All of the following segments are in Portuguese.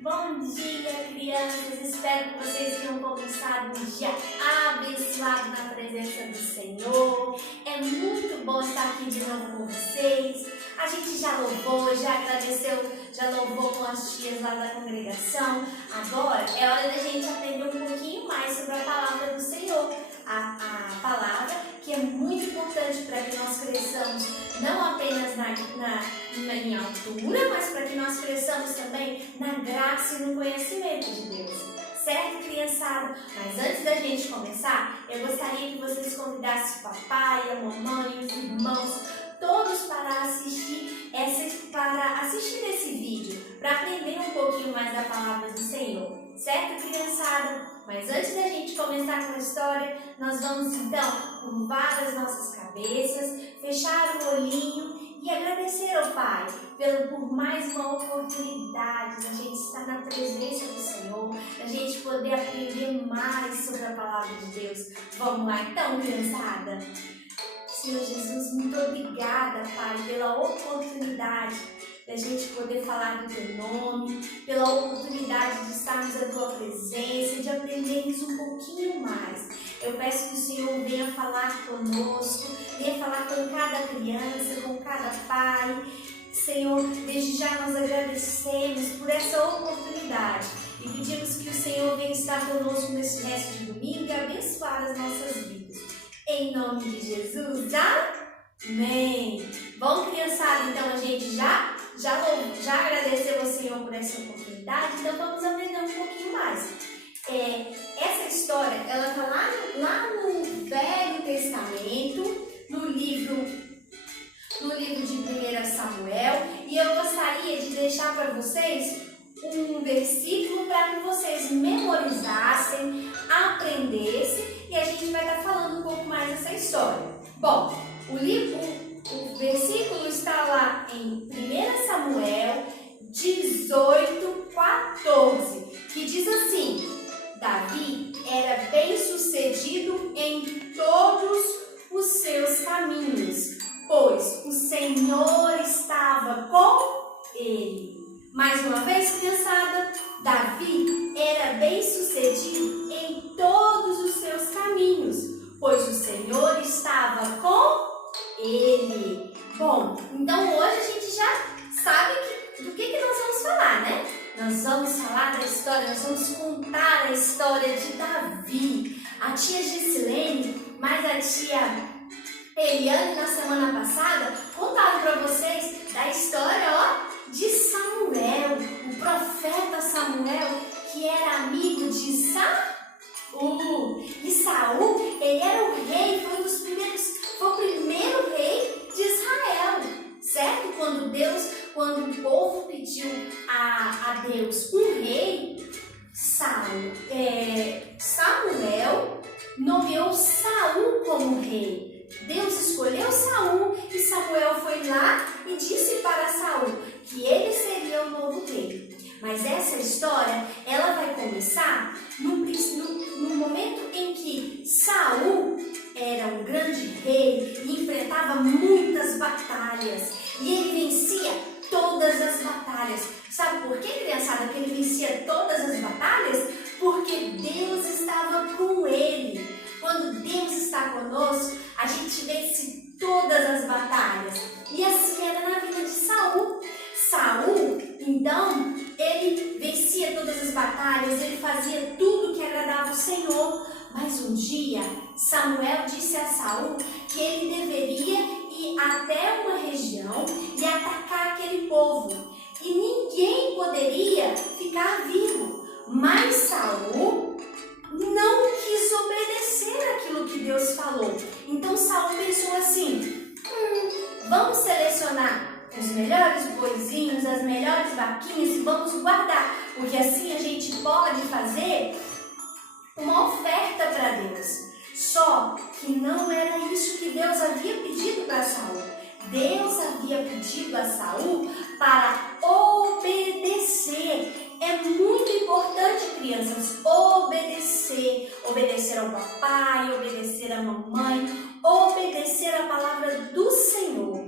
Bom dia, crianças! Espero que vocês tenham começado um dia abençoado na presença do Senhor. É muito bom estar aqui de novo com vocês. A gente já louvou, já agradeceu, já louvou com as tias lá da congregação. Agora é hora da gente aprender um pouquinho mais sobre a palavra do Senhor. A palavra que é muito importante para que nós cresçamos, não apenas em altura, mas para que nós cresçamos também na graça e no conhecimento de Deus. Certo, criançada? Mas antes da gente começar, eu gostaria que vocês convidassem o papai, a mamãe, os irmãos, todos para assistir esse vídeo, para aprender um pouquinho mais da palavra do Senhor. Certo, criançada? Mas antes da gente começar com a história, nós vamos então curvar as nossas cabeças, fechar o olhinho e agradecer ao Pai por mais uma oportunidade da gente estar na presença do Senhor, da gente poder aprender mais sobre a palavra de Deus. Vamos lá então, criançada? Senhor Jesus, muito obrigada, Pai, pela oportunidade da gente poder falar do Teu nome, pela oportunidade de estarmos na Tua presença e de aprendermos um pouquinho mais. Eu peço que o Senhor venha falar conosco, venha falar com cada criança, com cada pai. Senhor, desde já nós agradecemos por essa oportunidade e pedimos que o Senhor venha estar conosco nesse resto de domingo e abençoar as nossas vidas. Em nome de Jesus, amém! Bom, criançada, então a gente já agradeceu ao Senhor por essa oportunidade, então vamos aprender um pouquinho mais. Essa história, ela está lá no Velho Testamento, no livro de 1 Samuel, e eu gostaria de deixar para vocês um versículo para que vocês memorizassem, aprendessem, e a gente vai estar falando um pouco mais dessa história. Bom, o versículo está lá em 1 Samuel 18:14, que diz assim: Davi era bem-sucedido em todos os seus caminhos, pois o Senhor estava com ele. Mais uma vez, criançada, Davi era bem-sucedido em todos os seus caminhos, pois o Senhor estava com ele. Bom, então hoje a gente já sabe do que nós vamos falar, né? Nós vamos falar da história, nós vamos contar a história de Davi. A tia Gisilene, mais a tia Eliane, na semana passada, contaram para vocês da história, de Samuel, o profeta Samuel, que era amigo de Saul. E Saul, ele era o rei, foi o primeiro rei de Israel, certo? Quando o povo pediu a Deus um rei, Samuel nomeou Saul como rei. Deus escolheu Saul e Samuel foi lá e disse para Saul que ele seria o novo rei. Mas essa história, ela vai começar no momento em que Saul era um grande rei e enfrentava muitas batalhas. E ele vencia todas as batalhas. Sabe por que, criançada, que ele vencia todas as batalhas? Porque Deus estava com ele. Quando Deus está conosco, a gente vence todas as batalhas. E assim era na vida de Saul. Saul, então, ele vencia todas as batalhas, ele fazia tudo que agradava o Senhor. Mas um dia, Samuel disse a Saul que ele deveria ir até uma região e atacar aquele povo. E ninguém poderia ficar vivo. Mas Saul não quis obedecer aquilo que Deus falou. Então Saul pensou assim: vamos selecionar os melhores boizinhos, as melhores vaquinhas e vamos guardar, porque assim a gente pode fazer uma oferta para Deus. Só que não era isso que Deus havia pedido para Saul. Deus havia pedido a Saul para obedecer. É muito importante, crianças, obedecer. Obedecer ao papai, obedecer à mamãe, obedecer a palavra do Senhor.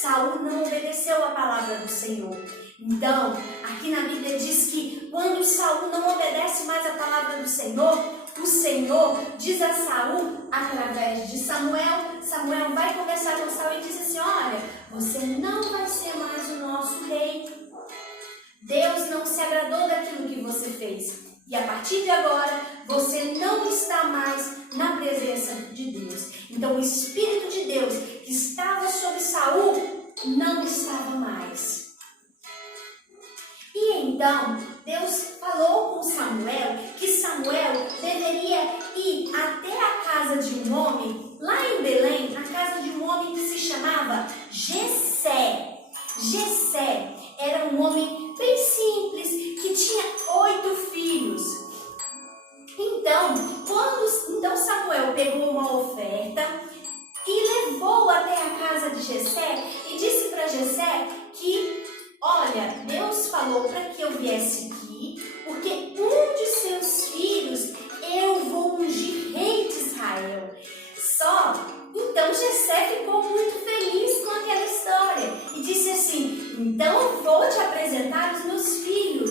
Saul não obedeceu a palavra do Senhor. Então, aqui na Bíblia diz que quando Saul não obedece mais a palavra do Senhor, o Senhor diz a Saul, através de Samuel, Samuel vai conversar com Saul e diz assim: olha, você não vai ser mais o nosso rei. Deus não se agradou daquilo que você fez. E a partir de agora, você não está mais na presença de Deus. Então, o Espírito de Deus que estava sobre Saul não estava mais. E então, Deus falou com Samuel que Samuel deveria ir até a casa de um homem, lá em Belém, a casa de um homem que se chamava Jessé. Jessé era um homem bem simples, que tinha 8 filhos. Então Samuel pegou uma oferta e levou até a casa de Jessé e disse para Jessé que, olha, Deus falou para que eu viesse aqui, porque um de seus filhos eu vou ungir rei de Israel. Então Jessé ficou muito feliz com aquela história e disse assim: então eu vou te apresentar os meus filhos.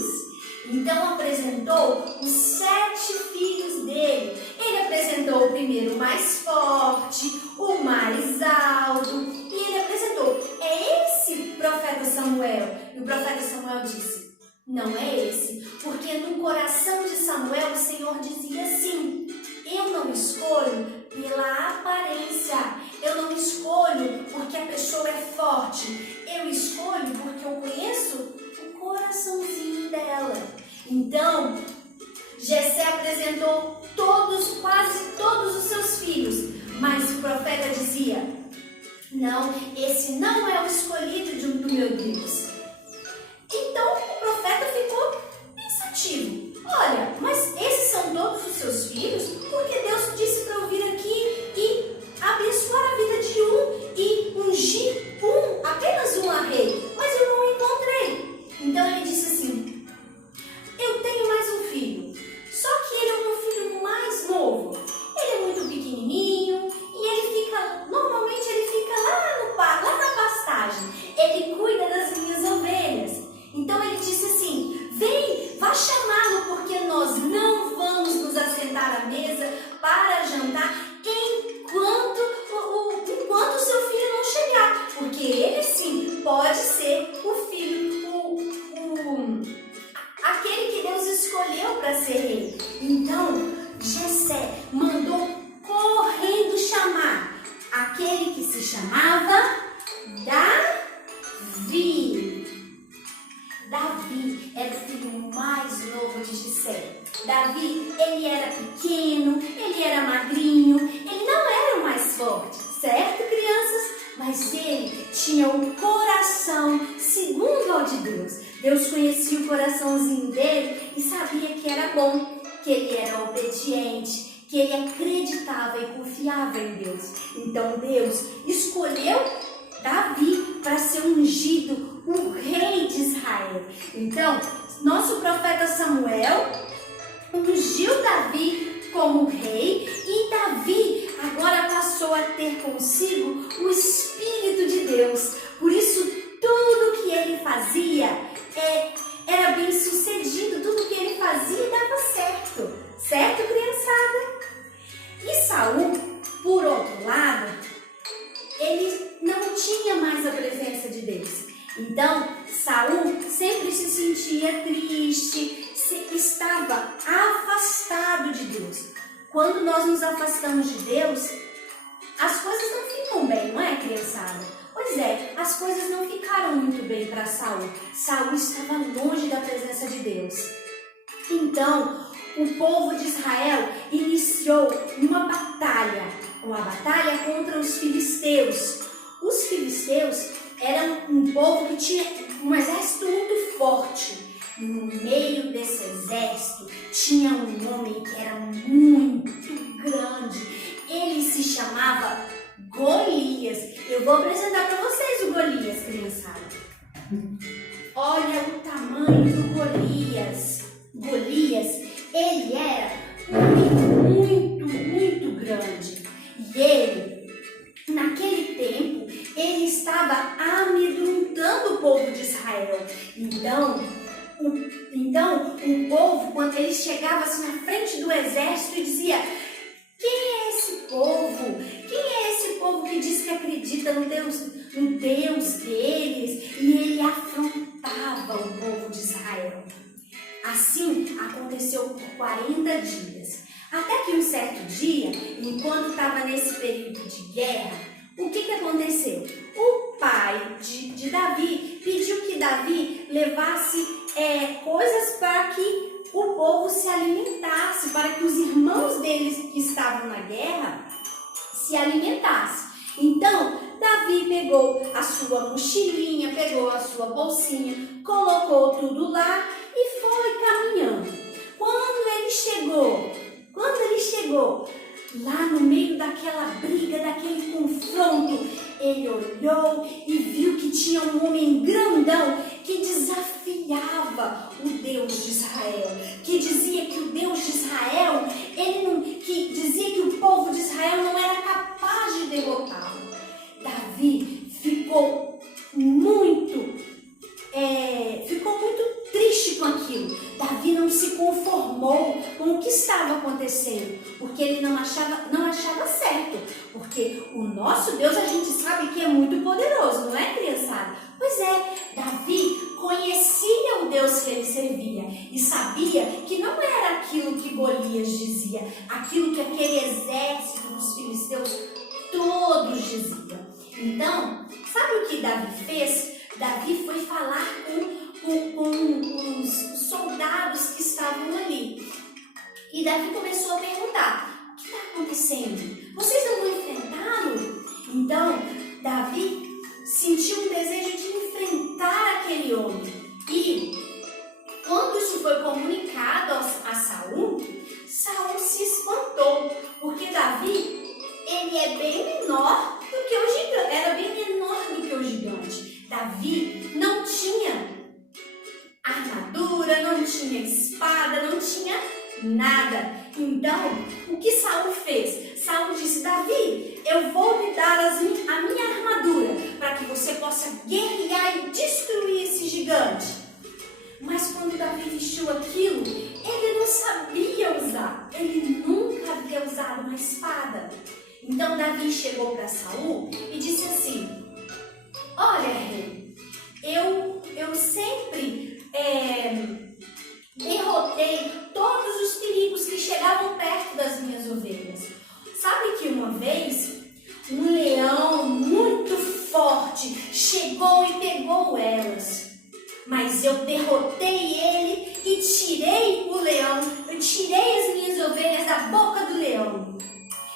Então apresentou os 7 filhos dele. Ele apresentou o primeiro, o mais forte, o mais alto, e ele apresentou: é esse profeta Samuel? E o profeta Samuel disse: não é esse, porque no coração de Samuel o Senhor dizia assim: eu não escolho pela aparência, eu não escolho porque a pessoa é forte, eu escolho porque eu conheço o coraçãozinho dela. Então, Jessé apresentou quase todos os seus filhos, mas o profeta dizia: não, esse não é o escolhido do meu Deus. Então o profeta ficou pensativo: olha, mas esses são todos os seus filhos? Porque Deus disse para eu vir aqui e abençoar a vida de um e ungir apenas um a rei, mas eu não encontrei. Então ele disse assim: eu tenho mais um filho, só que ele é o meu filho mais novo. Ele é muito pequenininho e normalmente ele fica lá na pastagem. Ele cuida das minhas ovelhas. Então ele disse assim: vem, vá chamá-lo, porque nós não vamos nos assentar à mesa para jantar enquanto o seu filho não chegar, porque ele sim pode ser o filho, aquele que Deus escolheu para ser rei. Então Jessé mandou correndo chamar aquele que se chamava Davi. Davi era o filho mais novo de Jessé. Davi, ele era pequeno, ele era magrinho, ele não era o mais forte, certo, crianças? Mas ele tinha o coração segundo ao de Deus. Deus conhecia o coraçãozinho dele e sabia que era bom, que ele era obediente, que ele acreditava e confiava em Deus. Então Deus escolheu Davi para ser ungido, o rei de Israel. Então, nosso profeta Samuel ungiu Davi como rei, e Davi agora passou a ter consigo o Espírito de Deus. Por isso, tudo que ele fazia era bem sucedido, tudo que ele fazia dava certo. Certo, criançada? E Saul, por outro lado, ele não tinha mais a presença de Deus. Então, Saul sempre se sentia triste, estava afastado de Deus. Quando nós nos afastamos de Deus, as coisas não ficam bem, não é, criançada? Pois é, as coisas não ficaram muito bem para Saul. Saul estava longe da presença de Deus. Então, o povo de Israel iniciou uma batalha contra os filisteus. Os filisteus eram um povo que tinha um exército muito forte. E no meio desse exército tinha um homem que era muito grande. Ele se chamava Golias. Eu vou apresentar para vocês o Golias, criançada. Olha o tamanho do Golias. Golias, ele era muito grande. E ele, naquele tempo, ele estava amedrontando o povo de Israel. Então, Então, o povo, quando ele chegava assim na frente do exército e dizia: quem é esse povo? Quem é esse povo que diz que acredita no Deus deles? E ele afrontava o povo de Israel. Assim aconteceu por 40 dias. Até que um certo dia, enquanto estava nesse período de guerra, o que aconteceu? O pai de Davi pediu que Davi levasse coisas para que o povo se alimentasse, para que os irmãos deles que estavam na guerra se alimentassem. Então, Davi pegou a sua mochilinha, pegou a sua bolsinha, colocou tudo lá e foi caminhando. Quando ele chegou lá no meio daquela briga, daquele confronto, ele olhou e viu que tinha um homem grandão que desafiava o Deus de Israel, que dizia que o Deus de Israel, que dizia que o povo de Israel não era capaz de derrotá-lo. Davi ficou muito triste com aquilo. Davi não se conformou com o que estava acontecendo, porque ele não achava certo. Porque o nosso Deus, a gente sabe que é muito poderoso, não é, criançada? Pois é, Davi conhecia o Deus que ele servia e sabia que não era aquilo que Golias dizia, aquilo que aquele exército dos filisteus todos diziam. Então, sabe o que Davi fez? Davi foi falar com os soldados que estavam ali. E Davi começou a perguntar: o que está acontecendo? Vocês não vão enfrentá-lo? Então, Davi sentiu um desejo de enfrentar aquele homem. E quando isso foi comunicado a Saul, Saul se espantou, porque Davi, ele é bem menor do que o gigante, era bem menor do que o gigante. Davi não tinha armadura, não tinha espada, não tinha nada. Então, o que Saul fez? Saul disse: Davi, eu vou lhe dar a minha armadura para que você possa guerrear e destruir esse gigante. Mas quando Davi vestiu aquilo, ele não sabia usar. Ele nunca havia usado uma espada. Então Davi chegou para Saul e disse assim: olha, rei, eu sempre derrotei todos os perigos que chegavam perto das minhas ovelhas. Sabe que uma vez um leão muito forte chegou e pegou elas, mas eu derrotei ele e tirei o leão, eu tirei as minhas ovelhas da boca do leão.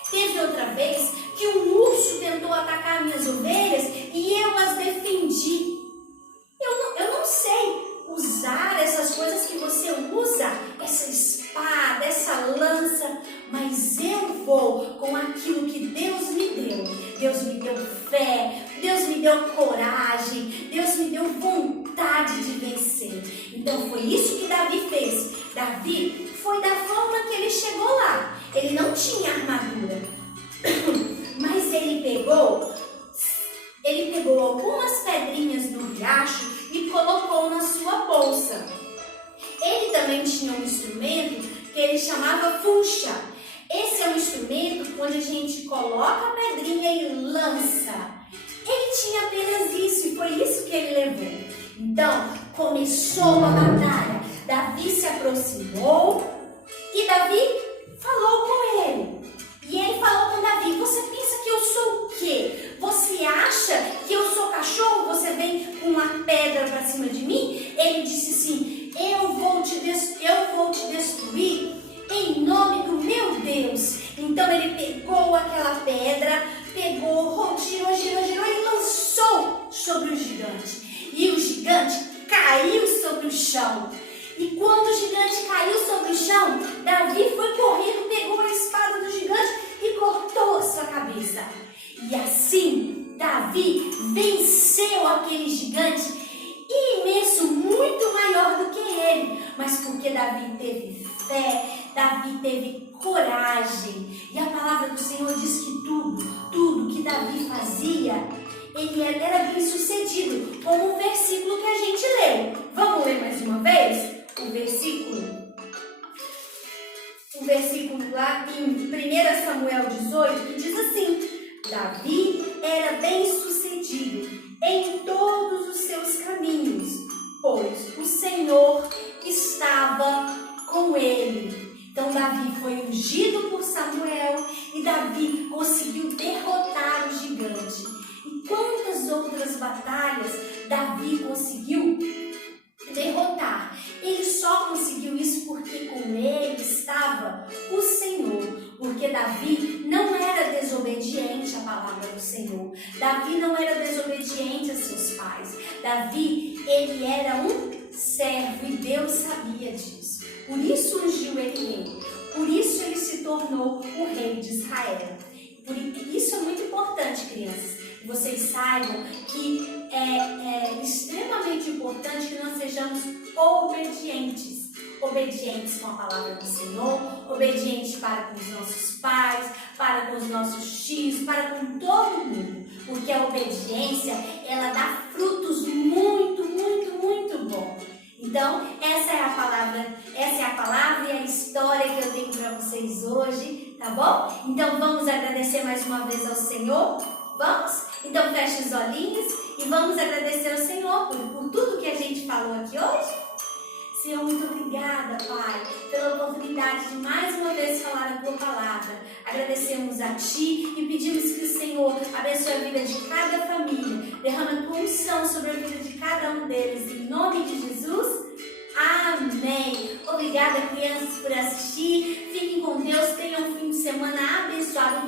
Teve outra vez que um urso tentou atacar minhas ovelhas e eu as defendi. Eu não sei usar essas coisas que você usa, essa espada, essa lança, mas eu vou com aquilo que Deus me deu. Deus me deu fé, Deus me deu coragem, Deus me deu vontade de vencer. Então foi isso que Davi fez. Davi foi da forma que ele chegou lá. Ele não tinha armadura, mas ele pegou algumas pedrinhas do riacho e colocou na sua bolsa. Ele também tinha um instrumento que ele chamava fuxa. Esse é um instrumento onde a gente coloca a pedrinha e lança. Ele tinha apenas isso e foi isso que ele levou. Então, começou a batalha. Davi se aproximou e Davi falou com ele. E ele falou com Davi: você pensa que eu sou o quê? Você acha que eu sou cachorro? Você vem com uma pedra para cima de mim? Ele disse assim: eu vou te destruir em nome do meu Deus. Então ele pegou aquela pedra, girou e lançou sobre o gigante. E o gigante caiu sobre o chão. E quando o gigante caiu sobre o chão, Davi foi correndo, pegou a espada do gigante e cortou a sua cabeça. E assim, Davi venceu aquele gigante imenso, muito maior do que ele. Mas porque Davi teve fé, Davi teve coragem. E a palavra do Senhor diz que tudo que Davi fazia, ele era bem sucedido, como o versículo que a gente leu. Vamos ler mais uma vez? o versículo lá em 1 Samuel 18, que diz assim: Davi era bem-sucedido em todos os seus caminhos, pois o Senhor estava com ele. Então Davi foi ungido por Samuel e Davi conseguiu derrotar o gigante. E quantas outras batalhas Davi conseguiu derrotar? Ele só conseguiu isso porque com ele estava o Senhor. Porque Davi não era desobediente à palavra do Senhor. Davi não era desobediente a seus pais. Davi, ele era um servo e Deus sabia disso. Por isso ungiu ele rei. Por isso ele se tornou o rei de Israel. Isso é muito importante, crianças. Que vocês saibam que é extremamente importante que nós sejamos obedientes. Obedientes com a palavra do Senhor, obedientes para com os nossos pais, para com os nossos tios, para com todo mundo. Porque a obediência, ela dá frutos muito, muito, muito bons. Então, essa é a palavra e a história que eu tenho para vocês hoje, tá bom? Então, vamos agradecer mais uma vez ao Senhor? Vamos? Então, feche os olhinhos e vamos agradecer ao Senhor por tudo que a gente falou aqui hoje. Senhor, muito obrigada, Pai, pela oportunidade de mais uma vez falar a Tua palavra. Agradecemos a Ti e pedimos que o Senhor abençoe a vida de cada família. Derrama a Tua unção sobre a vida de cada um deles. Em nome de Jesus, amém. Obrigada, crianças, por assistir. Fiquem com Deus. Tenham um fim de semana abençoado.